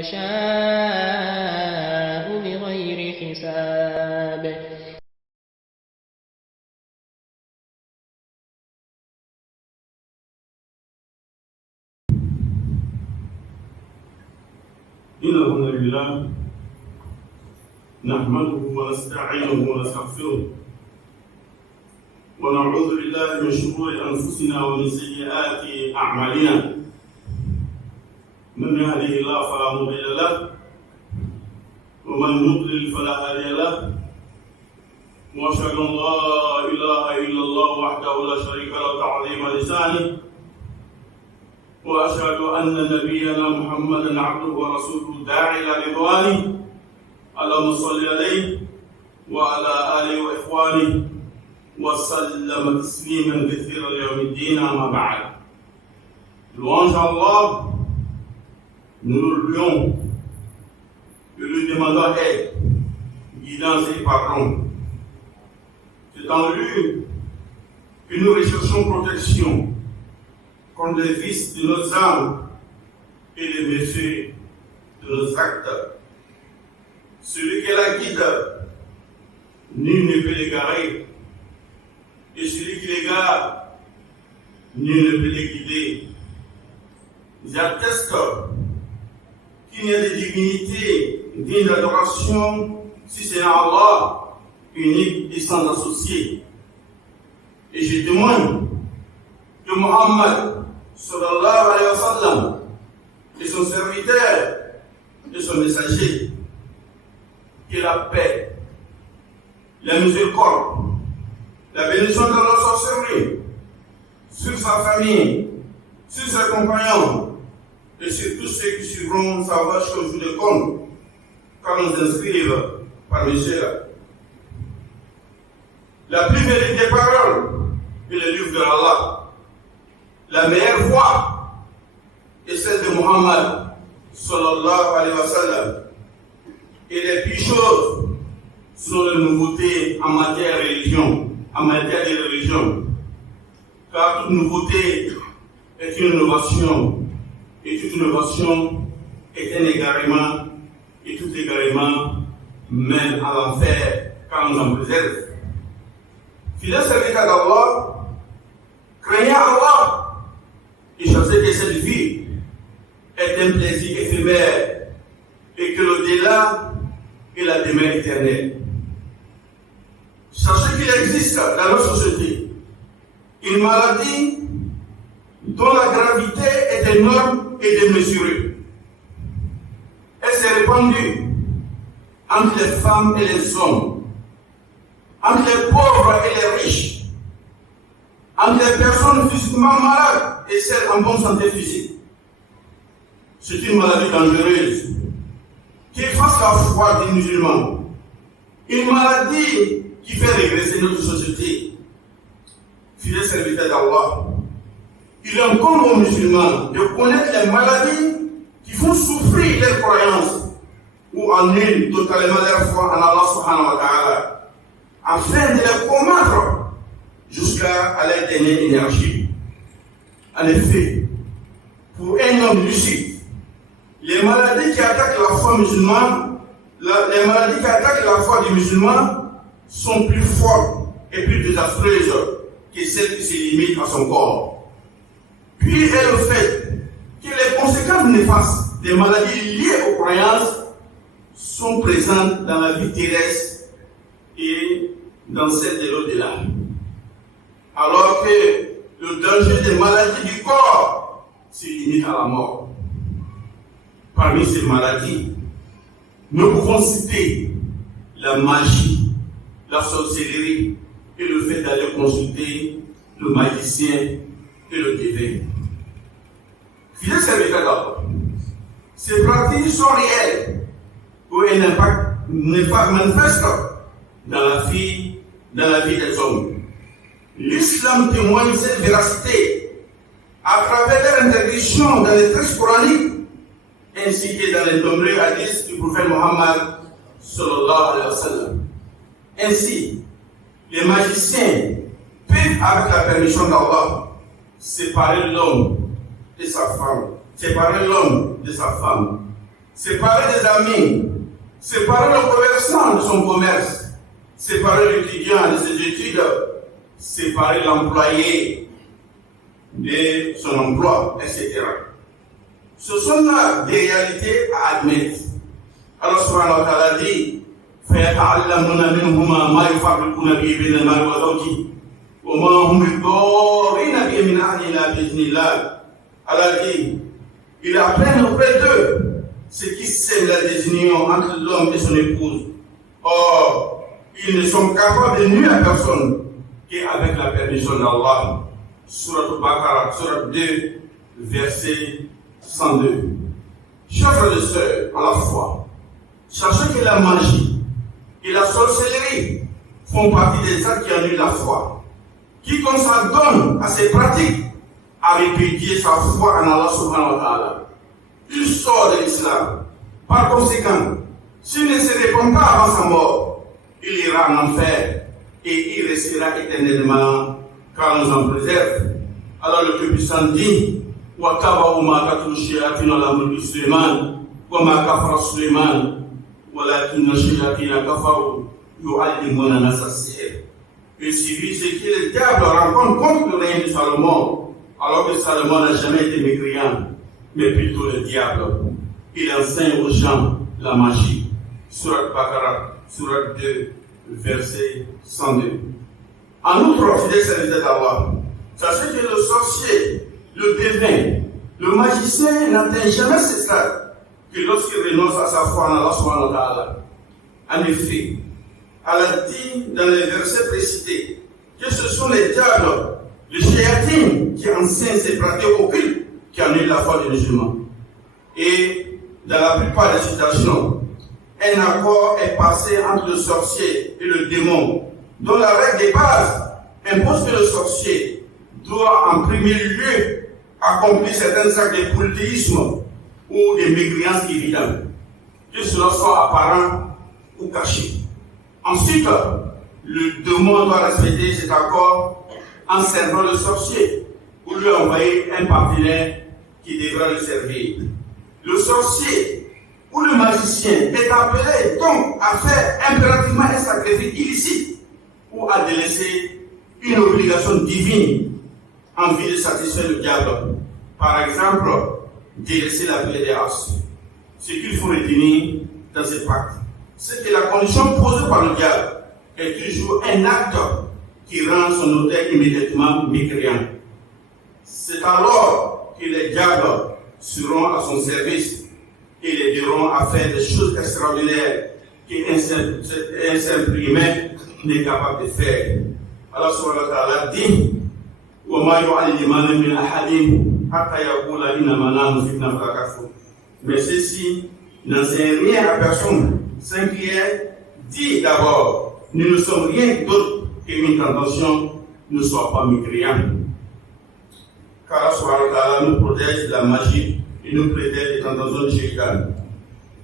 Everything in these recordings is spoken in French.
يشاء بغير حساب. إن الحمد لله نحمده ونستعينه ونستغفره ونعوذ بالله من شرور أنفسنا ومن سيئات أعمالنا. من يهده الله فلا مضل له ومن يضلل فلا هادي له، وأشهد أن لا إله إلا الله وحده لا شريك له تعظيما لسانه، وأشهد أن نبينا محمدا عبده ورسوله الداعي إلى رضوانه. اللهم صل عليه وعلى آله وإخوانه وسلم تسليما كثيرا يوم الدين. أما بعد. Louange à Allah, nous le louons, nous lui demandons aide, guidance et pardon. C'est en lui que nous recherchons protection contre les vices de nos âmes et les méfaits de nos actes. Celui qui la guide, nul ne peut l'égarer, et celui qui l'égare, nul ne peut les guider. J'atteste qu'il n'y a de divinité digne d'adoration si c'est Allah, unique et sans associé. Et je témoigne que Muhammad sallallahu alayhi wa sallam est son serviteur et son messager. Que la paix, la miséricorde, la bénédiction de Allah soit sur lui, sur sa famille, sur ses compagnons et sur tous ceux qui suivront sa voie jusqu'au jour de compte, car nous inscrivent parmi ceux-là. La plus belle des paroles est le livre de Allah. La meilleure voie est celle de Muhammad sallallahu alayhi wa sallam. Et les pires choses sont les nouveautés en matière de religion. Car toute nouveauté est une innovation, et toute innovation est un égarement, et tout égarement mène à l'enfer, car nous en préserve. Fidèle serviteur d'Allah, craignant Allah, et sachez que cette vie est un plaisir éphémère, et que l'au-delà est la demeure éternelle. Sachez qu'il existe dans notre société une maladie dont la gravité est énorme et démesurée. Elle s'est répandue entre les femmes et les hommes, entre les pauvres et les riches, entre les personnes physiquement malades et celles en bonne santé physique. C'est une maladie dangereuse qui efface la foi des musulmans. Une maladie qui fait régresser notre société. Fidèle serviteur d'Allah, il incombe aux musulmans de connaître les maladies qui font souffrir leurs croyances ou annulent totalement leur foi en Allah subhanahu wa ta'ala, afin de les combattre jusqu'à leur dernière énergie. En effet, pour un homme lucide, les maladies qui attaquent la foi musulmane, les maladies qui attaquent la foi des musulmans sont plus fortes et plus désastreuses que celles qui se limitent à son corps. Puis est le fait que les conséquences néfastes des maladies liées aux croyances sont présentes dans la vie terrestre et dans celle de l'au-delà. Alors que le danger des maladies du corps se limite à la mort. Parmi ces maladies, nous pouvons citer la magie, la sorcellerie et le fait d'aller consulter le magicien et le devin. Fidèle serviteur d'Allah, ces pratiques sont réelles ou un impact manifeste dans la vie des hommes. L'islam témoigne cette véracité à travers l'interdiction dans les textes coraniques ainsi que dans les nombreux hadiths du prophète Mohammed sallallahu alayhi wa sallam. Ainsi, les magiciens peuvent, avec la permission d'Allah, séparer l'homme de sa femme, séparer des amis, séparer le commerçant de son commerce, séparer l'étudiant de ses études, séparer l'employé de son emploi, etc. Ce sont là des réalités à admettre. Alors, subhanahu wa ta'ala dit, فَيَتَعَلَّمُونَ مِنْهُمَا مَا يُفَرِّقُونَ بِهِ بَيْنَ الْمَرْءِ وَزَوْجِهِ وَمَا هُمْ بِضَارِّينَ بِهِ مِنْ أَحَدٍ إِلَّا بِإِذْنِ اللَّهِ. Allah dit, il apprend auprès d'eux ce qui sème la désunion entre l'homme et son épouse. Or, ils ne sont capables de nuire à personne qu'avec la permission d'Allah. Surat Al-Baqarah, Surat 2, verset 102. Chers frères et sœurs, à la foi, sachez que la magie et la sorcellerie font partie des actes qui annulent la foi. Quiconque s'adonne à ces pratiques a répudié sa foi en Allah subhanahu wa ta'ala. Il sort de l'islam. Par conséquent, s'il ne se répand pas avant sa mort, il ira en enfer et il restera éternellement car nous en préserve. Alors le Tout-Puissant dit, وَاتَّبَعُوا مَا تَتْلُو الشَّيَاطِينُ عَلَى مُلْكِ سُلَيْمَانَ وَمَا كَفَرَ سُلَيْمَانُ وَلَكِنَّ الشَّيَاطِينَ كَفَرُوا يُعَلِّمُونَ النَّاسَ السِّحْرَ. Et suivi ce que le diable rencontre contre le règne de Salomon, alors que Salomon n'a jamais été mécréant, mais plutôt le diable. Il enseigne aux gens la magie. Surat Baqarah, Surat 2, verset 102. En outre, fidèles serviteurs d'Allah, sachez que le sorcier, le devin, le magicien n'atteint jamais ce stade que lorsqu'il renonce à sa foi en Allah subhanahu wa ta'ala. En effet, Allah dit dans les versets précités que ce sont les diables, les shayatines qui enseignent ces pratiques occultes qui annulent la foi des musulmans. Et dans la plupart des situations, un accord est passé entre le sorcier et le démon, dont la règle de base impose que le sorcier doit en premier lieu accomplir certains actes de polythéisme ou de mécréance évidente, que cela soit apparent ou caché. Ensuite, le démon doit respecter cet accord en servant le sorcier ou lui envoyer un partenaire qui devra le servir. Le sorcier ou le magicien est appelé donc à faire impérativement un sacrifice illicite ou à délaisser une obligation divine en vue de satisfaire le diable. Par exemple, délaisser la prière des As. Ce qu'il faut retenir dans ce pacte, c'est que la condition posée par le diable est toujours un acte qui rend son auteur immédiatement mécréant. C'est alors que les diables seront à son service et l'aideront à faire des choses extraordinaires qu'un simple humain n'est capable de faire. Allah subhanahu wa ta'ala dit وَمَا يُعَلِّمَانَ مِنْ أَحَدٍ حَتَّى يَقُولَ إِنَّمَا نَحْنُ فِتْنَةٌ فَلَا تَكْفُرْ. Mais ceci n'enseigne rien à personne sans qu'il ait dit d'abord, nous ne sommes rien d'autre qu'une tentation, ne sois pas mécréant. Car Allah subhanahu wa ta'ala nous protège de la magie et nous protège des tentations de Shaitan.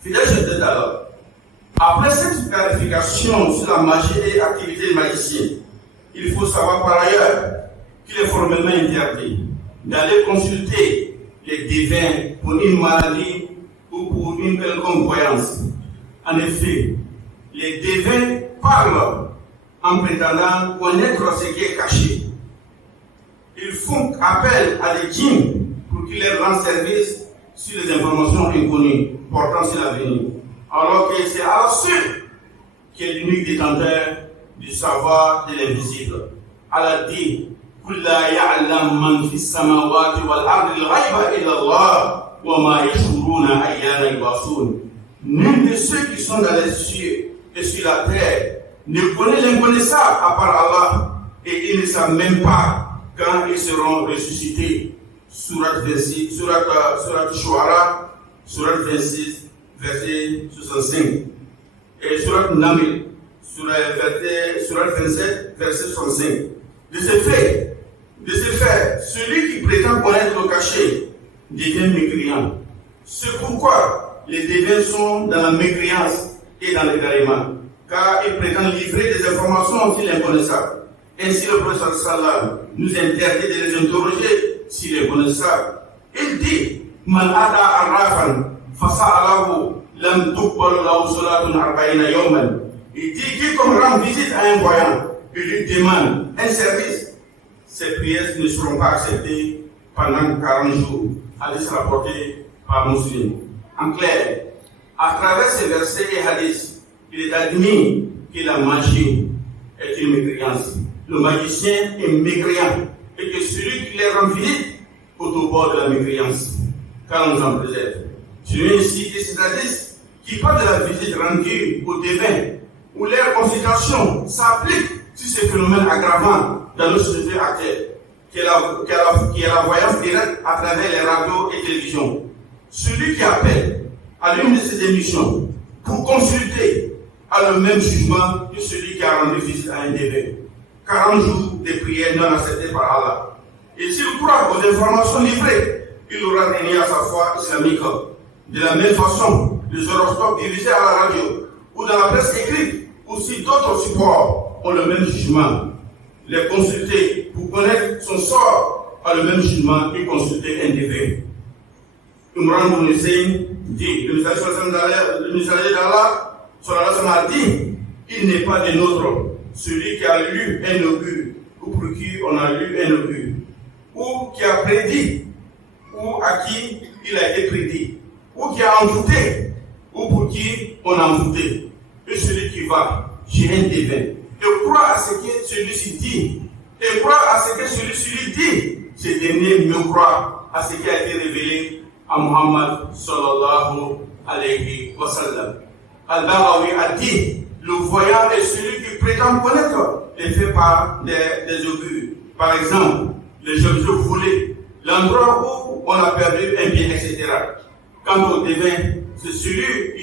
Fidèles chers alors, après cette clarification sur la magie et activité magicienne, il faut savoir par ailleurs qu'il est formellement interdit d'aller consulter les devins pour une maladie ou pour une quelconque voyance. En effet, les devins parlent en prétendant connaître ce qui est caché. Ils font appel à des djinns pour qu'ils leur rendent service sur les informations inconnues portant sur l'avenir. Alors que c'est Allah seul qui est l'unique détenteur du savoir de l'invisible. Allah dit قُلْ لَا يَعْلَمْ مَنْ فِي السَّمَاوَاتِ وَالْأَرْضِ الْغَيْبَ إِلَّا اللَّهُ وَمَا يَشْعُرُونَ أَيَّانَ يُبْعَثُونَ. Nul de ceux qui sont dans les cieux et sur la terre ne connaît l'inconnaissable à part Allah, et ils ne savent même pas quand ils seront ressuscités. Surat 26, Surat Shuara, Surat 26, verset 65. Et Surat Naml, Surat 27, verset 65. De ce fait, celui qui prétend connaître le cachet devient mécréant. C'est pourquoi les devins sont dans la mécréance et dans l'égarement, car ils prétendent livrer des informations sur l'inconnaissable. Ainsi, le prophète sallallahu nous interdit de les interroger sur l'inconnaissable. Il dit Man ada arrafan فسأله لم تقبل له صلاة 40 يوما. Il dit quiconque rend visite à un voyant, il lui demande un service, ses prières ne seront pas acceptées pendant 40 jours. Hadith rapporté par Muslim. En clair, à travers ces versets et hadiths, il est admis que la magie est une mécréance. Le magicien est mécréant et que celui qui les rend visite est au bord de la mécréance. Car nous en préserve. Je viens ici de ces hadiths qui parlent de la visite rendue aux devins, où leur consultation s'applique sur ces phénomènes aggravants dans nos sociétés actuelles, qui est la voyance directe à travers les radios et télévisions. Celui qui appelle à l'une de ces émissions pour consulter a le même jugement que celui qui a rendu visite à un devin. 40 jours de prières non acceptées par Allah. Et s'il croit aux informations livrées, il aura renié à sa foi islamique. De la même façon, les horoscopes dirigés à la radio ou dans la presse écrite, aussi d'autres supports ont le même jugement. Les consulter pour connaître son sort a le même jugement que consulter un devin. Imran ibn Hussein dit, le messager d'Allah, a dit, il n'est pas de nôtre, celui qui a lu un augure, ou pour qui on a lu un augure, ou qui a prédit, ou à qui il a été prédit, ou qui a envoûté, ou pour qui on a envoûté. Et celui qui va chez un devin, et croit à ce que celui-ci dit, et croit à ce que celui-ci dit, ce dernier me croit à ce qui a été révélé à Muhammad sallallahu alayhi wa sallam. Al-Baghawi a dit, le voyant est celui qui prétend connaître les faits par des augures. Par exemple, les objets volés, l'endroit où on a perdu un bien, etc. Quant au devin, c'est celui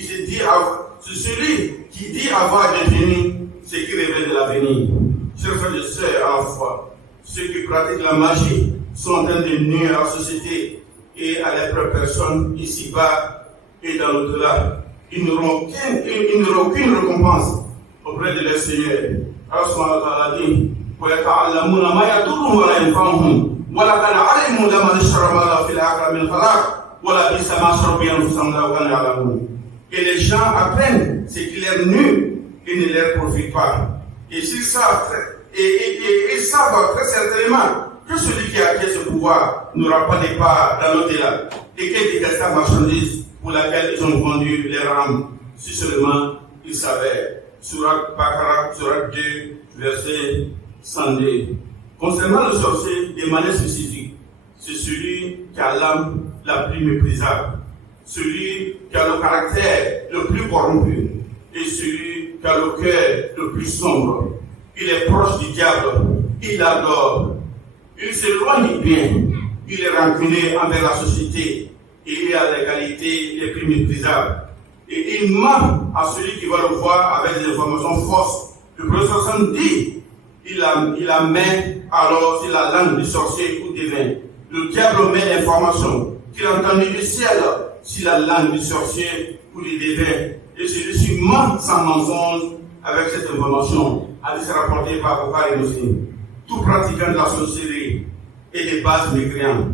qui dit avoir devenu ce qui révèle de l'avenir. Chers frères et sœurs à la foi, ceux qui pratiquent la magie sont en train de nuire à la société et à leurs propres personnes ici-bas et dans l'au-delà. Ils n'auront aucune récompense auprès de leur Seigneur. Allah subhanahu wa ta'ala dit, وَيَتَعَلَّمُونَ مَا يَضُرُّهُمْ وَلَا يَنفَعُهُمْ وَلَقَدْ عَلِمُوا لَمَنِ اشْتَرَىٰ مَا لَهُ فِي الْآخِرَةِ مِنْ خَلَاقٍ وَلَبِئْسَ مَا شَرَوْا بِهِ أَنفُسَهُمْ لَوْ كَانُوا يَعْلَمُونَ. Et les gens apprennent ce qui leur nuit et ne leur profite pas. Et s'ils savent, ils savent très certainement que celui qui a acquis ce pouvoir n'aura pas de part dans l'au-delà et que détestable marchandise pour laquelle ils ont vendu leur âme, si seulement ils savaient. Surat Baqarah, Surat 2, verset 102. Concernant le sorcier, de manière spécifique, c'est celui qui a l'âme la plus méprisable, celui qui a le caractère le plus corrompu et celui qui a le cœur le plus sombre. Il est proche du diable, il l'adore, il s'éloigne bien, il est rancunier envers la société et il a les qualités les plus méprisables. Et il ment à celui qui va le voir avec des informations fausses. Le professeur dit, il a main alors sur la langue du sorcier ou devin. Le diable met l'information qu'il a entendue du ciel sur la langue du sorcier ou du devin. Et celui-ci ment sans mensonge avec cette information. Hadith rapporté par Bukhari et Muslim. Tout pratiquant de la sorcellerie est des bases mécréantes.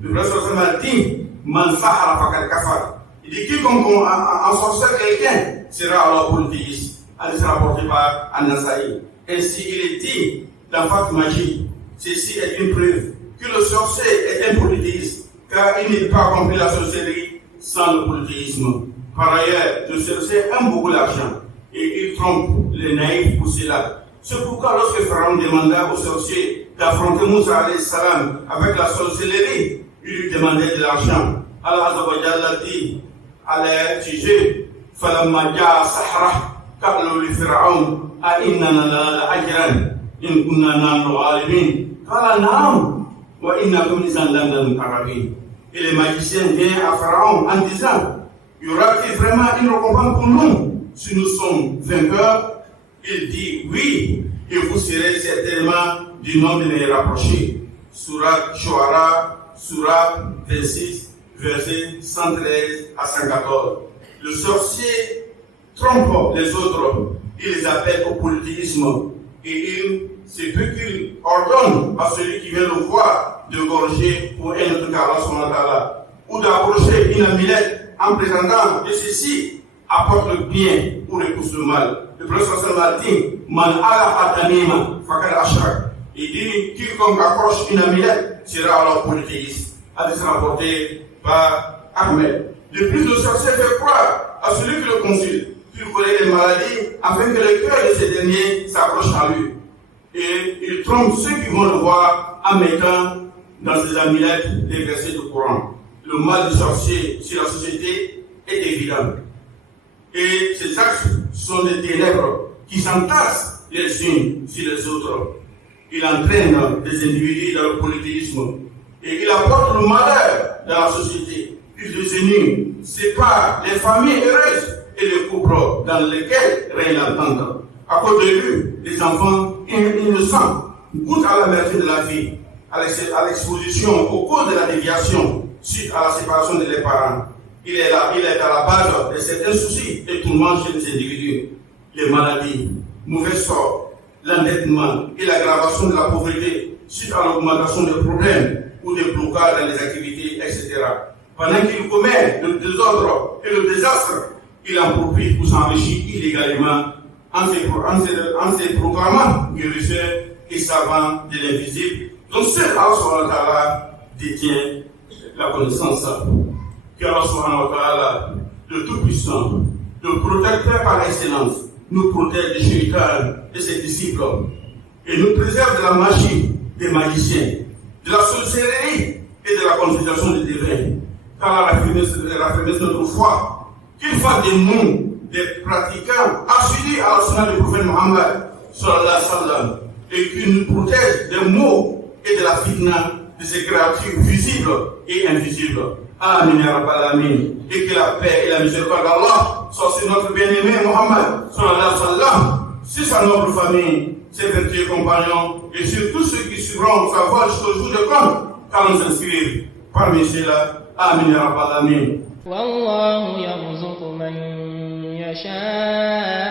Le professeur a dit, Man sahara fakal kafar. Il dit quiconque ensorcelle quelqu'un sera alors polythéiste. Hadith rapporté par An-Nasa'i. Ainsi il est dit dans Fath Magie, ceci est une preuve que le sorcier est un polythéiste, car il n'est pas compris la sorcellerie sans le polythéisme. Par ailleurs, le sorcier aime beaucoup l'argent et il trompe les naïfs pour cela. C'est pourquoi lorsque Pharaon demanda au sorcier d'affronter Moussa alayhi salam avec la sorcellerie, il lui demandait de l'argent. Allah Azza wa Jalla dit à leur sujet, فَلَمَّا جَاءَ السَّحَرَةُ قَالُوا لِفِرْعَوْنَ أَإِنَّنَا لَأَجْرًا إِنْ كُنَّا نَحْنُ الْغَالِبِينَ قَالَ نَعَمْ وَإِنَّكُمْ إِذًا لَمِنَ الْمُقَرَّبِينَ. Et les magiciens viennent à Pharaon en disant, y aura-t-il vraiment une récompense pour nous si nous sommes vainqueurs? Il dit oui, et vous serez certainement du nombre de mes rapprochés. Surat Shuara, Surat 26, versets 113 à 114. Le sorcier trompe les autres, il les appelle au polythéisme, et c'est peu qu'il ordonne à celui qui vient le voir de gorger pour un autre Allah, ou d'approcher une amulette en prétendant que ceci apporte le bien ou repousse le mal. Le prophète sallallahu alayhi wa sallam dit Man ala atanima fakad ashrak. Il dit quiconque approche une amulette sera alors polythéiste. Hadith rapporté par Ahmed. De plus, le sorcier fait croire à celui qui le consulte qu'il connaît les maladies afin que le cœur de ces derniers s'approche à lui. Et il trompe ceux qui vont le voir en mettant dans ses amulettes les versets du Coran. Le mal du sorcier sur la société est évident. Et ces actes sont des ténèbres qui s'entassent les unes sur les autres. Il entraîne des individus dans le polythéisme et il apporte le malheur dans la société. Il désigne, sépare les familles heureuses et les couples dans lesquels règne l'entente. À cause de lui, les enfants innocents goûtent à l'amertume de la vie, à l'exposition aux causes de la déviation suite à la séparation de leurs parents. Il est à la base de certains soucis et tourments chez les individus. Les maladies, mauvais sorts, l'endettement et l'aggravation de la pauvreté suite à l'augmentation des problèmes ou des blocages dans les activités, etc. Pendant qu'il commet le désordre et le désastre, il en profite pour s'enrichir illégalement en se proclamant guérisseur et savant de l'invisible. Donc seul Allah subhanahu wa ta'ala détient la connaissance. Que Allah subhanahu wa ta'ala, le Tout-Puissant, le protecteur par excellence, nous protège des shaytans et ses disciples et nous préserve de la magie des magiciens, de la sorcellerie et de la consultation des devins. Car la faiblesse de notre foi, qu'il fasse de nous des pratiquants assidus à la sunna du prophète Mohammed sallallahu alayhi wa sallam et qu'il nous protège des maux et de la fitna de ces créatures visibles et invisibles. Amin ya rabbal alamin. Et que la paix et la miséricorde d'Allah soient sur notre bien-aimé Mohammed sallallahu alayhi wa sallam, sur sa noble famille, ses vertueux compagnons et sur tous ceux qui suivront sa voie jusqu'au jour de compte, car nous inscrire parmi ceux-là. Amin ya rabbal alamin. والله يرزق من يشاء